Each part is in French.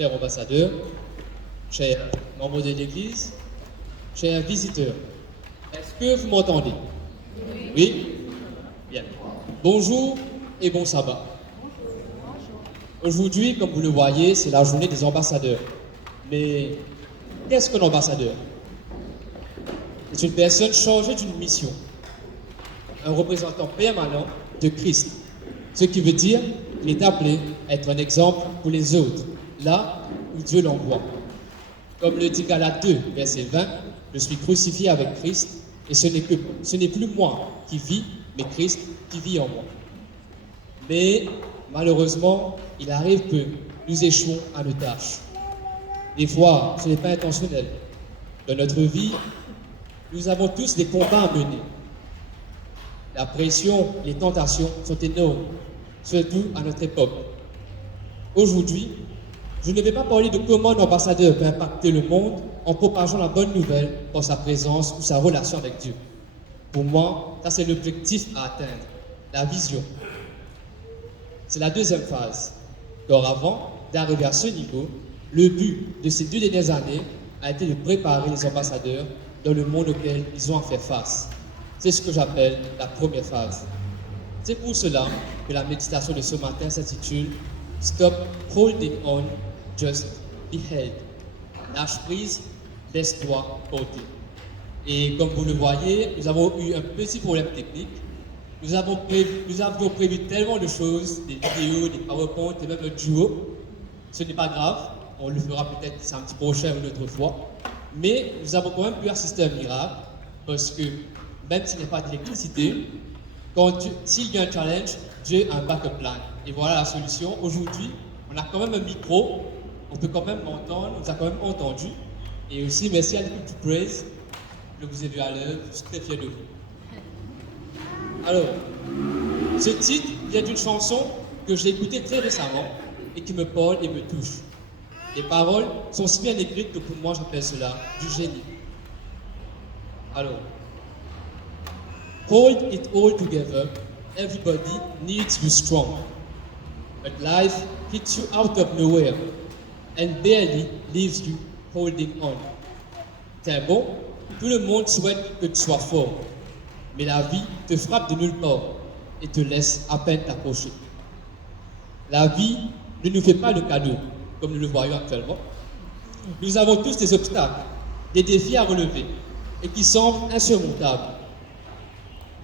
chers ambassadeurs, chers membres de l'Église, chers visiteurs. Est-ce que vous m'entendez? Oui? Bien. Bonjour et bon sabbat. Aujourd'hui, comme vous le voyez, c'est la journée des ambassadeurs. Mais qu'est-ce qu'un ambassadeur? C'est une personne chargée d'une mission, un représentant permanent de Christ. Ce qui veut dire qu'il est appelé à être un exemple pour les autres, là où Dieu l'envoie. Comme le dit Galates 2, verset 20, je suis crucifié avec Christ, et ce n'est plus moi qui vis, mais Christ qui vit en moi. Mais malheureusement, il arrive que nous échouons à nos tâches. Des fois, ce n'est pas intentionnel. Dans notre vie, nous avons tous des combats à mener. La pression, les tentations sont énormes, surtout à notre époque. Aujourd'hui, je ne vais pas parler de comment un ambassadeur peut impacter le monde en propageant la bonne nouvelle par sa présence ou sa relation avec Dieu. Pour moi, ça c'est l'objectif à atteindre, la vision. C'est la deuxième phase. Car avant d'arriver à ce niveau, le but de ces 2 dernières années a été de préparer les ambassadeurs dans le monde auquel ils ont à faire face. C'est ce que j'appelle la première phase. C'est pour cela que la méditation de ce matin s'intitule « Stop holding on, just be held ». Lâche prise, laisse-toi porter. Et comme vous le voyez, nous avons eu un petit problème technique. Nous avions prévu tellement de choses, des vidéos, des PowerPoint et même un duo. Ce n'est pas grave, on le fera peut-être samedi prochain ou une autre fois. Mais nous avons quand même pu assister à un miracle parce que même s'il n'y a pas d'électricité, s'il y a un challenge, Dieu a un backup plan. Et voilà la solution. Aujourd'hui, on a quand même un micro, on peut quand même m'entendre, on nous a quand même entendu. Et aussi, merci à l'équipe du Praise, je vous ai vu à l'œuvre, je suis très fier de vous. Alors, ce titre vient d'une chanson que j'ai écoutée très récemment et qui me parle et me touche. Les paroles sont si bien écrites que pour moi j'appelle cela du génie. Alors, hold it all together, everybody needs you strong. But life hits you out of nowhere and barely leaves you holding on. T'es bon, tout le monde souhaite que tu sois fort, mais la vie te frappe de nulle part et te laisse à peine t'approcher. La vie ne nous fait pas le cadeau, comme nous le voyons actuellement. Nous avons tous des obstacles, des défis à relever et qui semblent insurmontables.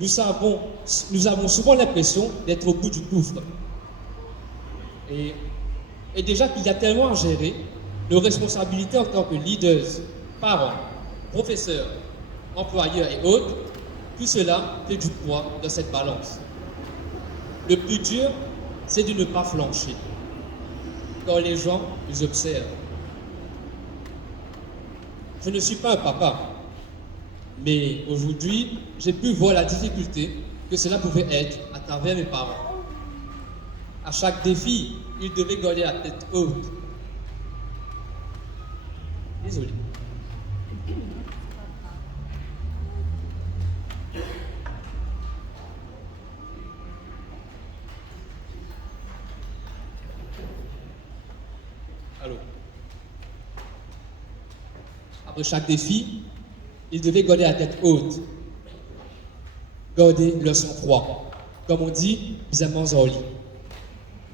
Nous avons souvent l'impression d'être au bout du gouffre. Et déjà qu'il y a tellement à gérer, nos responsabilités en tant que leaders, parents, professeurs, employeurs et autres, tout cela fait du poids dans cette balance. Le plus dur, c'est de ne pas flancher. Quand les gens nous observent. Je ne suis pas un papa, mais aujourd'hui, j'ai pu voir la difficulté que cela pouvait être à travers mes parents. À chaque défi, ils devaient garder la tête haute. Désolé. Alors, après chaque défi, ils devaient garder la tête haute, garder leur sang-froid, comme on dit, bizarrement Zoli,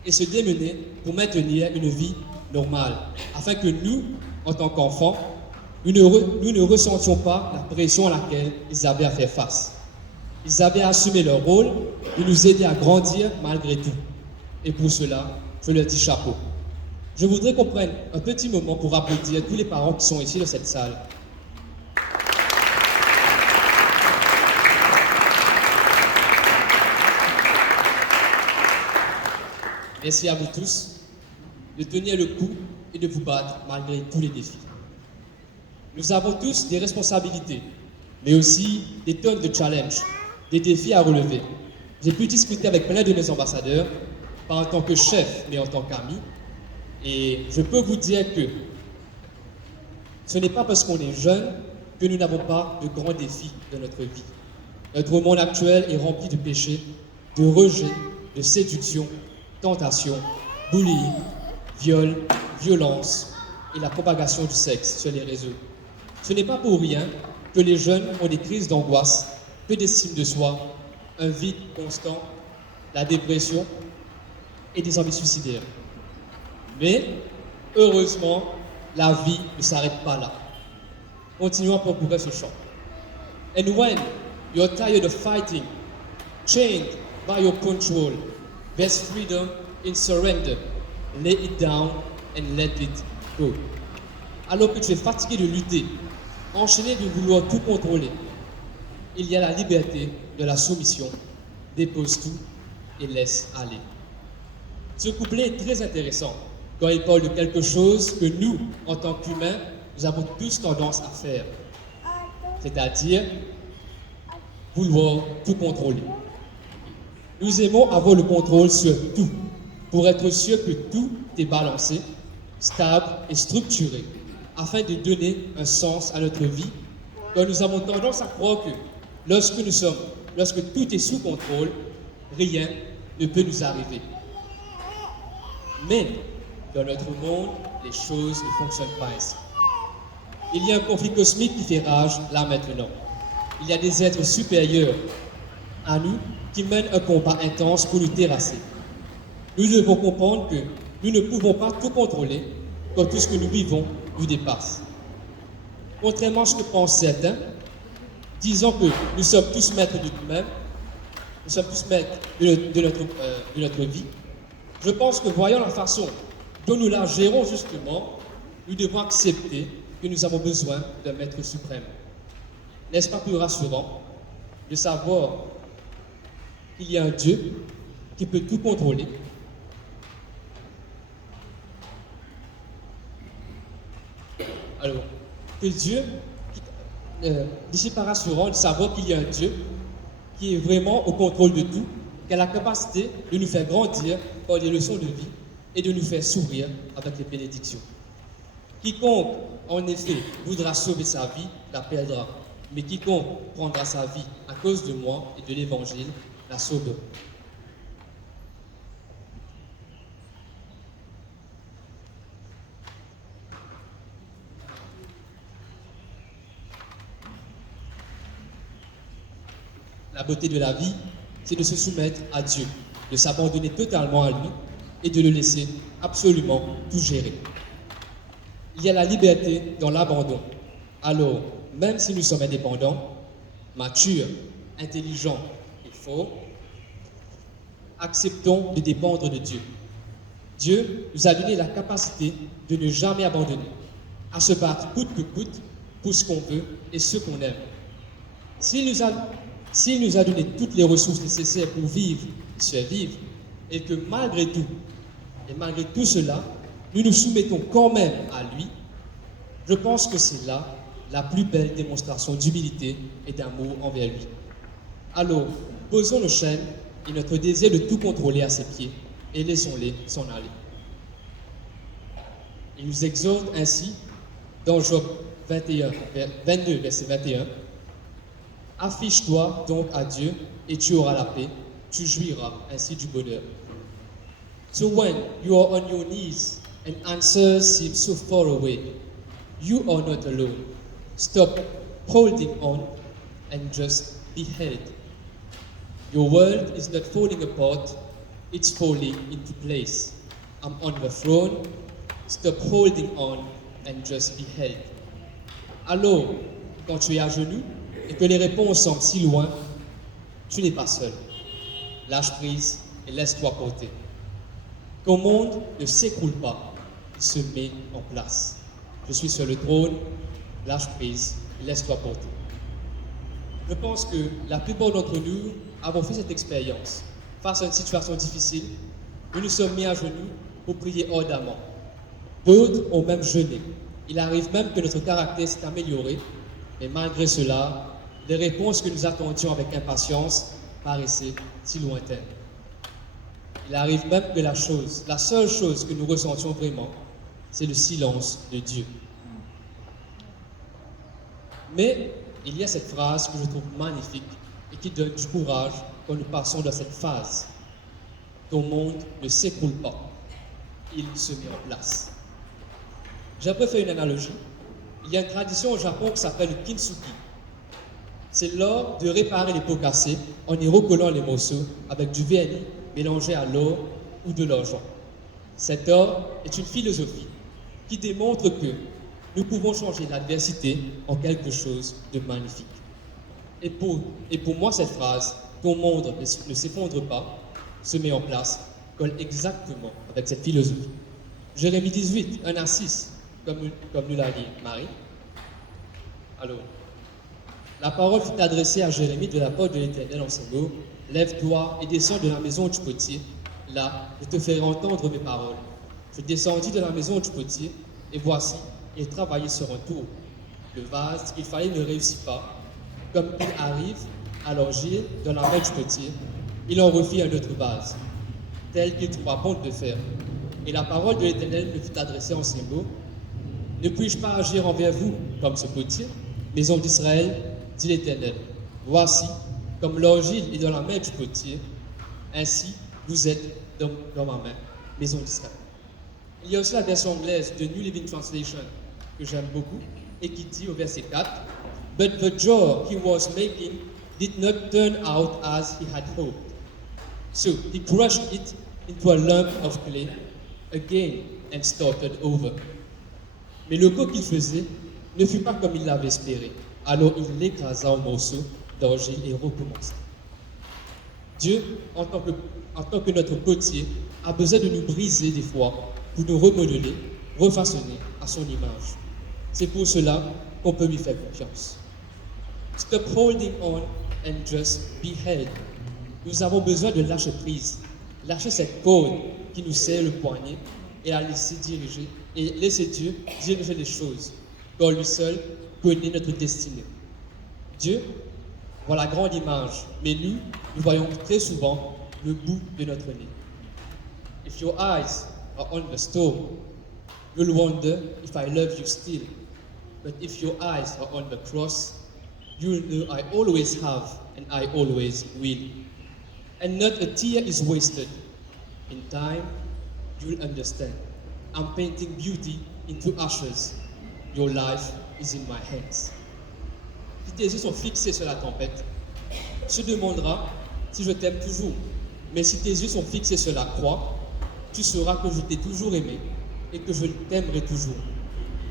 et se démener pour maintenir une vie normale, afin que nous, en tant qu'enfants, nous ne ressentions pas la pression à laquelle ils avaient à faire face. Ils avaient assumé leur rôle de nous aider à grandir malgré tout. Et pour cela, je leur dis chapeau. Je voudrais qu'on prenne un petit moment pour applaudir tous les parents qui sont ici dans cette salle. Merci à vous tous de tenir le coup et de vous battre malgré tous les défis. Nous avons tous des responsabilités, mais aussi des tonnes de challenges, des défis à relever. J'ai pu discuter avec plein de mes ambassadeurs, pas en tant que chef, mais en tant qu'ami. Et je peux vous dire que ce n'est pas parce qu'on est jeune que nous n'avons pas de grands défis dans notre vie. Notre monde actuel est rempli de péchés, de rejet, de séduction, tentation, bullying, viol, violence et la propagation du sexe sur les réseaux. Ce n'est pas pour rien que les jeunes ont des crises d'angoisse, peu d'estime de soi, un vide constant, la dépression et des envies suicidaires. Mais, heureusement, la vie ne s'arrête pas là. Continuons à parcourir ce champ. And when you're tired of fighting, chained by your control, there's freedom in surrender. Lay it down and let it go. Alors que tu es fatigué de lutter, enchaîné de vouloir tout contrôler, il y a la liberté de la soumission. Dépose tout et laisse aller. Ce couplet est très intéressant quand il parle de quelque chose que nous, en tant qu'humains, nous avons tous tendance à faire. C'est-à-dire vouloir tout contrôler. Nous aimons avoir le contrôle sur tout, pour être sûr que tout est balancé, stable et structuré, afin de donner un sens à notre vie, quand nous avons tendance à croire que lorsque tout est sous contrôle, rien ne peut nous arriver. Mais dans notre monde, les choses ne fonctionnent pas ainsi. Il y a un conflit cosmique qui fait rage là maintenant. Il y a des êtres supérieurs à nous qui mènent un combat intense pour nous terrasser. Nous devons comprendre que nous ne pouvons pas tout contrôler quand tout ce que nous vivons nous dépasse. Contrairement à ce que pensent certains, disons que nous sommes tous maîtres de nous-mêmes, nous sommes tous maîtres de notre vie. Je pense que voyant la façon dont nous la gérons justement, nous devons accepter que nous avons besoin d'un maître suprême. N'est-ce pas plus rassurant de savoir qu'il y a un Dieu qui peut tout contrôler? Alors, que Dieu, d'ici pas rassurant de savoir qu'il y a un Dieu qui est vraiment au contrôle de tout, qui a la capacité de nous faire grandir par des leçons de vie et de nous faire sourire avec les bénédictions. Quiconque, en effet, voudra sauver sa vie, la perdra. Mais quiconque prendra sa vie à cause de moi et de l'Évangile, la sauvera. La beauté de la vie, c'est de se soumettre à Dieu, de s'abandonner totalement à lui et de le laisser absolument tout gérer. Il y a la liberté dans l'abandon. Alors, même si nous sommes indépendants, matures, intelligents et forts, acceptons de dépendre de Dieu. Dieu nous a donné la capacité de ne jamais abandonner, à se battre coûte que coûte pour ce qu'on veut et ce qu'on aime. S'il nous a donné toutes les ressources nécessaires pour vivre, survivre, et que malgré tout cela, nous nous soumettons quand même à lui, je pense que c'est là la plus belle démonstration d'humilité et d'amour envers lui. Alors, posons nos chaînes et notre désir de tout contrôler à ses pieds et laissons-les s'en aller. Il nous exhorte ainsi dans Job 22, verset 21. Affiche-toi donc à Dieu et tu auras la paix, tu jouiras ainsi du bonheur. So when you are on your knees and answers seem so far away, you are not alone. Stop holding on and just be held. Your world is not falling apart, it's falling into place. I'm on the throne. Stop holding on and just be held. Alors, quand tu es à genoux et que les réponses semblent si loin, tu n'es pas seul. Lâche prise et laisse-toi porter. Ton monde ne s'écroule pas, il se met en place. Je suis sur le trône, lâche prise et laisse-toi porter. Je pense que la plupart d'entre nous avons fait cette expérience. Face à une situation difficile, nous nous sommes mis à genoux pour prier ardemment. D'autres ont même jeûné. Il arrive même que notre caractère s'est amélioré, mais malgré cela, les réponses que nous attendions avec impatience paraissaient si lointaines. Il arrive même que la seule chose que nous ressentions vraiment, c'est le silence de Dieu. Mais il y a cette phrase que je trouve magnifique et qui donne du courage quand nous passons dans cette phase. Ton monde ne s'écroule pas, il se met en place. J'ai préféré une analogie. Il y a une tradition au Japon qui s'appelle le kintsugi. C'est l'art de réparer les pots cassés en y recollant les morceaux avec du vernis mélangé à l'or ou de l'argent. Cet art est une philosophie qui démontre que nous pouvons changer l'adversité en quelque chose de magnifique. Et pour moi, cette phrase « ton monde ne s'effondre pas, se met en place » colle exactement avec cette philosophie. Jérémie 18, 1 à 6, comme nous l'a dit Marie. Alors, la parole fut adressée à Jérémie de la part de l'Éternel en ces mots. Lève-toi et descends de la maison du potier. Là, je te ferai entendre mes paroles. Je descendis de la maison du potier, et voici, il travaillait sur un tour. Le vase qu'il fallait ne réussit pas. Comme il arrive à l'orgie dans la main du potier, il en refit un autre vase, tel qu'il trouva bon de faire. Et la parole de l'Éternel me fut adressée en ces mots. Ne puis-je pas agir envers vous comme ce potier, maison d'Israël, dit l'Éternel. Voici, comme l'argile est dans la main du potier, ainsi vous êtes dans ma main, maison d'Israël. Il y a aussi la version anglaise de New Living Translation que j'aime beaucoup et qui dit au verset 4 But the jar he was making did not turn out as he had hoped. So he crushed it into a lump of clay again and started over. Mais le pot qu'il faisait ne fut pas comme il l'avait espéré. Alors il l'écrasa en morceaux d'argile et recommença. Dieu, en tant que notre potier, a besoin de nous briser des fois pour nous remodeler, refaçonner à son image. C'est pour cela qu'on peut lui faire confiance. Stop holding on and just be held. Nous avons besoin de lâcher prise, lâcher cette corde qui nous serre le poignet et la laisser diriger, et laisser Dieu diriger les choses, car lui seul connaît notre destinée. Dieu voit la grande image, mais nous voyons très souvent le bout de notre nez. If your eyes are on the storm, you'll wonder if I love you still. But if your eyes are on the cross, you'll know I always have and I always will. And not a tear is wasted. In time, you'll understand. I'm painting beauty into ashes. Your life is in my hands. Si tes yeux sont fixés sur la tempête, tu te demanderas si je t'aime toujours. Mais si tes yeux sont fixés sur la croix, tu sauras que je t'ai toujours aimé et que je t'aimerai toujours.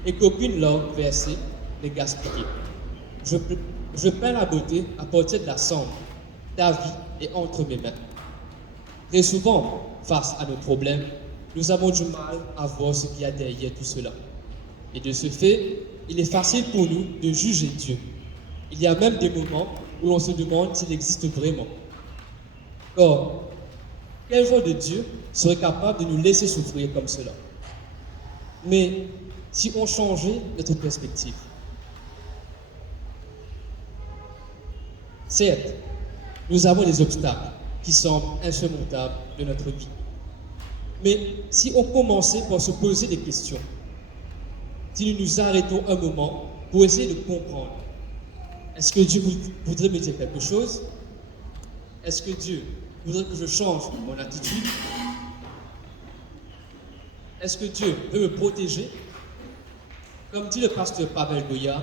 Et qu'aucune larme versée n'est gaspillée. Je peins la beauté à partir de la cendre. Ta vie est entre mes mains. Très souvent, face à nos problèmes, nous avons du mal à voir ce qu'il y a derrière tout cela. Et de ce fait, il est facile pour nous de juger Dieu. Il y a même des moments où l'on se demande s'il existe vraiment. Or, quel genre de Dieu serait capable de nous laisser souffrir comme cela? Mais si on changeait notre perspective, certes, nous avons des obstacles qui semblent insurmontables de notre vie. Mais si on commençait par se poser des questions, si nous nous arrêtons un moment pour essayer de comprendre, est-ce que Dieu voudrait me dire quelque chose? Est-ce que Dieu voudrait que je change mon attitude? Est-ce que Dieu veut me protéger? Comme dit le pasteur Pavel Goya,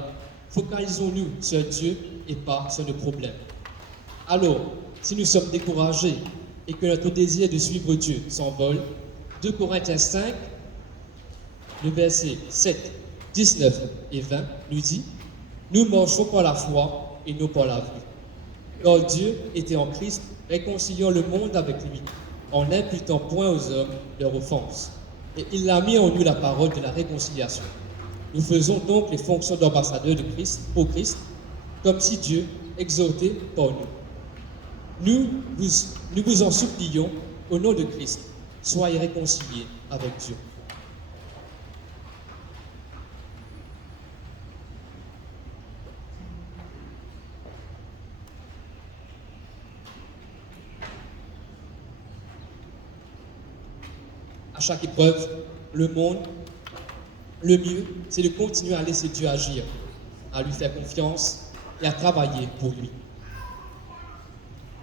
focalisons-nous sur Dieu et pas sur nos problèmes. Alors, si nous sommes découragés et que notre désir de suivre Dieu s'envole, 2 Corinthiens 5, le verset 7, 19 et 20 nous dit « Nous marchons par la foi et non par la vue. Car Dieu était en Christ, réconciliant le monde avec lui, en n'imputant point aux hommes leur offense. Et il a mis en nous la parole de la réconciliation. Nous faisons donc les fonctions d'ambassadeurs de Christ, pour Christ, comme si Dieu exhortait par nous. Nous vous en supplions, au nom de Christ, soyez réconciliés avec Dieu. » À chaque épreuve, le mieux, c'est de continuer à laisser Dieu agir, à lui faire confiance et à travailler pour lui,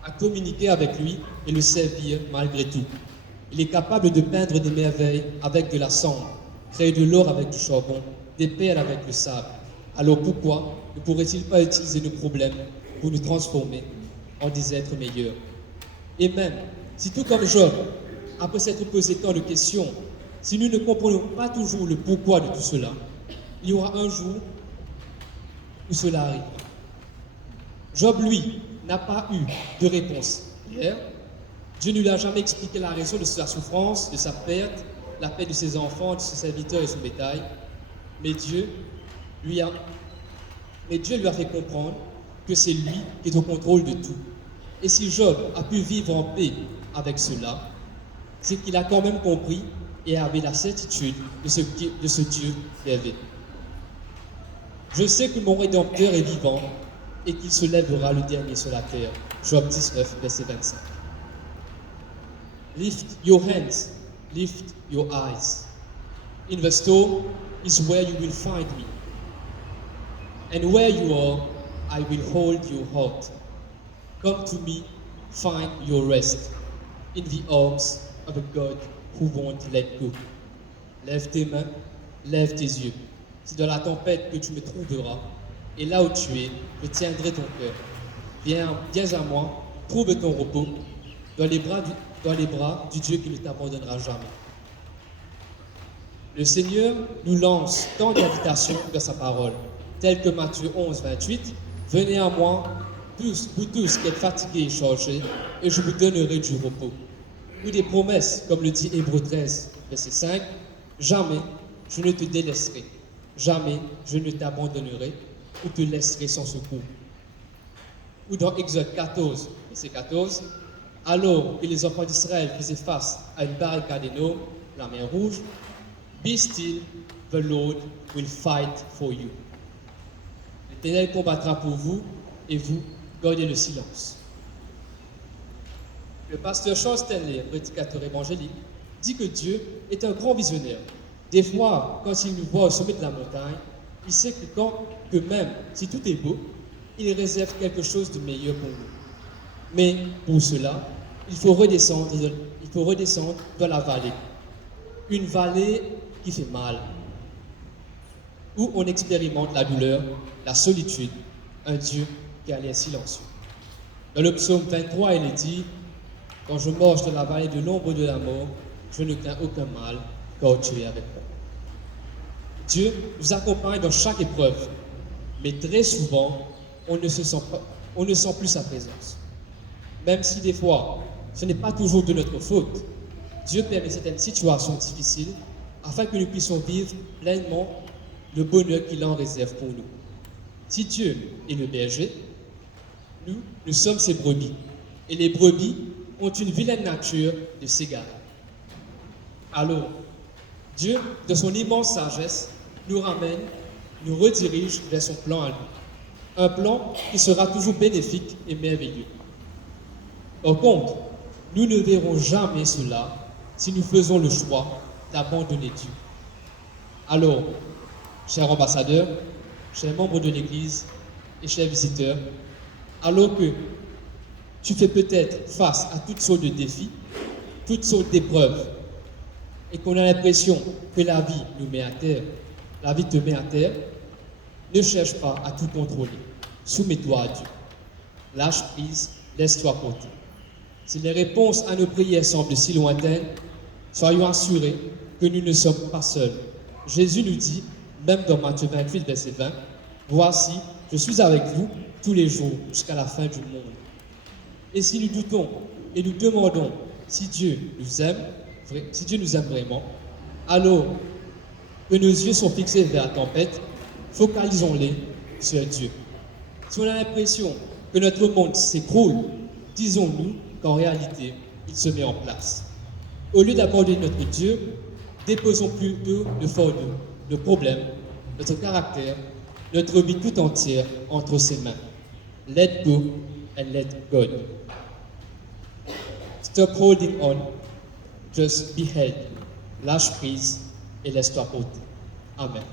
à communiquer avec lui et le servir malgré tout. Il est capable de peindre des merveilles avec de la cendre, créer de l'or avec du charbon, des perles avec le sable. Alors pourquoi ne pourrait-il pas utiliser nos problèmes pour nous transformer en des êtres meilleurs? Et même, si tout comme Job, après s'être posé tant de questions, si nous ne comprenons pas toujours le pourquoi de tout cela, il y aura un jour où cela arrivera. Job, lui, n'a pas eu de réponse hier. Dieu ne lui a jamais expliqué la raison de sa souffrance, de sa perte, la perte de ses enfants, de ses serviteurs et son bétail. Mais Dieu lui a fait comprendre que c'est lui qui est au contrôle de tout. Et si Job a pu vivre en paix avec cela, c'est qu'il a quand même compris et avait la certitude de ce Dieu qui avait. Je sais que mon Rédempteur est vivant et qu'il se lèvera le dernier sur la terre. Job 19, verset 25. Lift your hands, lift your eyes. In the storm is where you will find me. And where you are, I will hold your heart. Come to me, find your rest in the arms of a God who won't let go. Lève tes mains, lève tes yeux. C'est dans la tempête que tu me trouveras, et là où tu es, je tiendrai ton cœur. Viens à moi, trouve ton repos dans les bras du Dieu qui ne t'abandonnera jamais. Le Seigneur nous lance tant d'invitations dans sa parole, telles que Matthieu 11, 28, « Venez à moi, vous tous qui êtes fatigués et chargés, et je vous donnerai du repos. » Ou des promesses, comme le dit Hébreux 13, verset 5, « Jamais je ne te délaisserai, jamais je ne t'abandonnerai ou te laisserai sans secours. » Ou dans Exode 14, verset 14, « Alors que les enfants d'Israël faisaient face à une barricade énorme, la mer Rouge, Be still, the Lord will fight for you. » L'Éternel combattra pour vous et vous gardez le silence. Le pasteur Charles Stanley, prédicateur évangélique, dit que Dieu est un grand visionnaire. Des fois, quand il nous voit au sommet de la montagne, il sait que même si tout est beau, il réserve quelque chose de meilleur pour nous. Mais pour cela, il faut redescendre dans la vallée. Une vallée qui fait mal, où on expérimente la douleur, la solitude, un Dieu qui a l'air silencieux. Dans le psaume 23, il est dit « Quand je marche dans la vallée de l'ombre de la mort, je ne crains aucun mal, car tu es avec moi. » Dieu nous accompagne dans chaque épreuve, mais très souvent, on ne sent plus sa présence. Même si des fois, ce n'est pas toujours de notre faute, Dieu permet certaines situations difficiles afin que nous puissions vivre pleinement le bonheur qu'il en réserve pour nous. Si Dieu est le berger, nous sommes ses brebis. Et les brebis ont une vilaine nature de s'égarer. Alors, Dieu, de son immense sagesse, nous ramène, nous redirige vers son plan à lui. Un plan qui sera toujours bénéfique et merveilleux. Par contre, nous ne verrons jamais cela si nous faisons le choix d'abandonner Dieu. Alors, chers ambassadeurs, chers membres de l'Église et chers visiteurs, alors que tu fais peut-être face à toutes sortes de défis, toutes sortes d'épreuves, et qu'on a l'impression que la vie nous met à terre, la vie te met à terre, ne cherche pas à tout contrôler. Soumets-toi à Dieu. Lâche prise, laisse-toi porter. Si les réponses à nos prières semblent si lointaines, soyons assurés que nous ne sommes pas seuls. Jésus nous dit, même dans Matthieu 28, verset 20, « Voici, je suis avec vous tous les jours jusqu'à la fin du monde. » Et si nous doutons et nous demandons si Dieu nous aime vraiment, alors que nos yeux sont fixés vers la tempête, focalisons-les sur Dieu. Si on a l'impression que notre monde s'écroule, disons-nous qu'en réalité, il se met en place. Au lieu d'abandonner notre Dieu, déposons plutôt le fardeau, nos problèmes, notre caractère, notre vie tout entière entre ses mains. Let go and let God. Stop holding on, just be held. Lâche prise et laisse-toi porter. Amen.